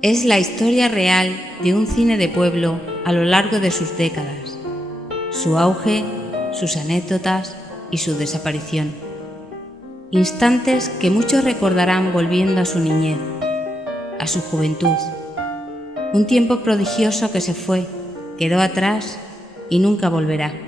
Es la historia real de un cine de pueblo a lo largo de sus décadas, su auge, sus anécdotas y su desaparición. Instantes que muchos recordarán volviendo a su niñez, a su juventud. Un tiempo prodigioso que se fue, quedó atrás y nunca volverá.